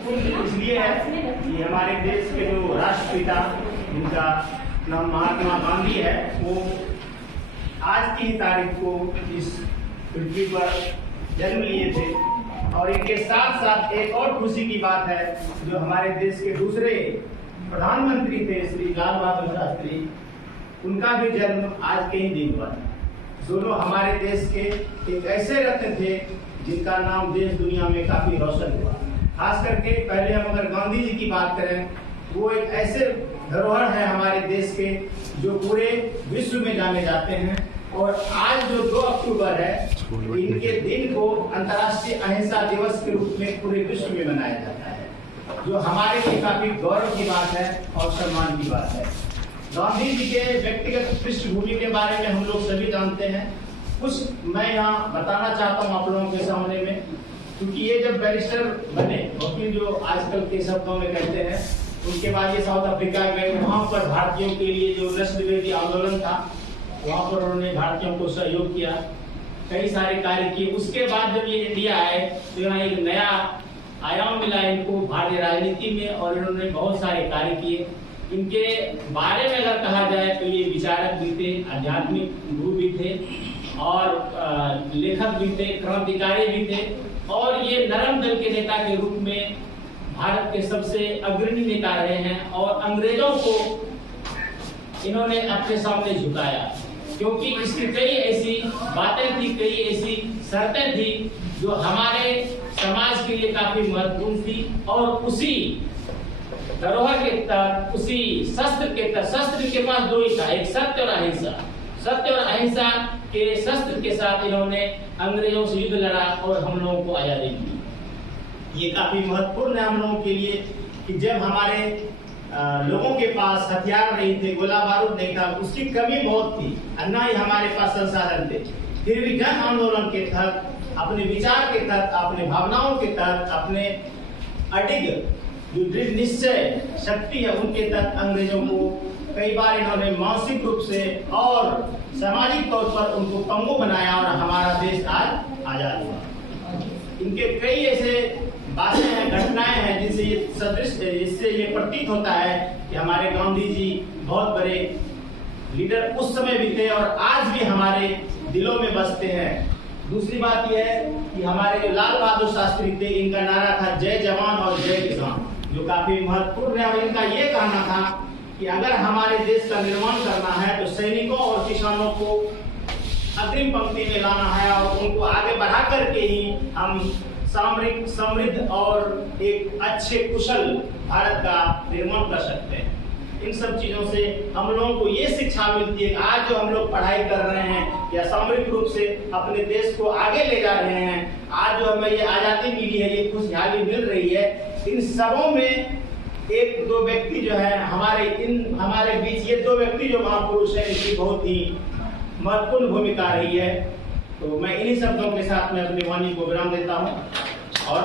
इसलिए है कि हमारे देश के जो राष्ट्रपिता जिनका नाम महात्मा गांधी है, वो आज की तारीख को इस पृथ्वी पर जन्म लिए थे। और इनके साथ साथ एक और खुशी की बात है, जो हमारे देश के दूसरे प्रधानमंत्री थे श्री लाल बहादुर शास्त्री, उनका भी जन्म आज के ही दिन हुआ था। दोनों हमारे देश के एक ऐसे रत्न थे जिनका नाम देश दुनिया में काफी रोशन हुआ। खास करके पहले हम अगर गांधी जी की बात करें, वो एक ऐसे धरोहर है हमारे देश के जो पूरे विश्व में जाने जाते हैं। और आज जो 2 अक्टूबर है, इनके दिन को अंतर्राष्ट्रीय अहिंसा दिवस के रूप में पूरे विश्व में मनाया जाता है, जो हमारे लिए काफी गौरव की बात है और सम्मान की बात है। गांधी जी के व्यक्तिगत पृष्ठभूमि के बारे में हम लोग सभी जानते हैं। कुछ मैं यहाँ बताना चाहता हूँ आप लोगों के सामने में, क्योंकि ये जब बैरिस्टर बने, वकील जो आजकल के शब्दों में कहते हैं, उनके बाद ये साउथ अफ्रीका गए। वहाँ पर भारतीयों के लिए जो नस्ल विरोधी आंदोलन था, वहाँ पर उन्होंने भारतीयों को सहयोग किया, कई सारे कार्य किए। उसके बाद जब ये इंडिया आए तो यहाँ एक नया आयाम मिला इनको भारतीय राजनीति में, और इन्होंने बहुत सारे कार्य किए। इनके बारे में अगर कहा जाए तो ये विचारक भी थे, आध्यात्मिक गुरु भी थे, और लेखक भी थे, क्रांतिकारी भी थे, और ये नरम दल के नेता के रूप में भारत के सबसे अग्रणी नेता रहे हैं। और अंग्रेजों को इन्होंने अपने सामने झुकाया, क्योंकि इसकी कई ऐसी बातें थी, कई ऐसी शर्तें थी जो हमारे समाज के लिए काफी महत्वपूर्ण थी। और उसी धरोहर के तहत, उसी शस्त्र के तहत, शस्त्र के पास 2 ही था, एक सत्य और अहिंसा। सत्य और अहिंसा के शस्त्र के साथ इन्होंने अंग्रेजों से युद्ध लड़ा और हम लोगों को आजादी दी। ये काफी महत्वपूर्ण है हम लोगों के लिए कि जब हमारे लोगों के पास हथियार नहीं थे, गोला बारूद नहीं था, उसकी कमी बहुत थी, ना ही हमारे पास संसाधन थे, फिर भी जन आंदोलन के तहत, अपने विचार के तहत, अपने भावनाओं के तहत, अपने अडिग जो दृढ़ निश्चय शक्ति है, उनके तहत अंग्रेजों को कई बार इन्होंने मानसिक रूप से और सामाजिक तौर पर उनको पंगु बनाया, और हमारा देश आज आजाद हुआ। इनके कई ऐसे बातें हैं, घटनाएं हैं जिनसे ये सदृश, जिससे ये प्रतीत होता है कि हमारे गांधी जी बहुत बड़े लीडर उस समय भी थे और आज भी हमारे दिलों में बसते हैं। दूसरी बात यह है कि हमारे जो लाल बहादुर शास्त्री थे, इनका नारा था जय जवान और जय किसान, जो काफी महत्वपूर्ण है। और इनका ये कहना था कि अगर हमारे देश का निर्माण करना है तो सैनिकों और किसानों को अग्रिम पंक्ति में लाना है, और उनको आगे बढ़ा करके ही हम सामरिक, समृद्ध और एक अच्छे कुशल भारत का निर्माण कर सकते हैं। इन सब चीजों से हम लोगों को ये शिक्षा मिलती है कि आज जो हम लोग पढ़ाई कर रहे हैं या सामरिक रूप से अपने देश को आगे ले जा रहे हैं, आज जो हमें ये आजादी मिली है, ये खुशहाली मिल रही है, इन सबों में 1-2 व्यक्ति जो है हमारे बीच, ये 2 व्यक्ति जो महापुरुष है, इनकी बहुत ही महत्वपूर्ण भूमिका रही है। तो मैं इन्हीं शब्दों के साथ में अपनी वाणी को विराम देता हूँ और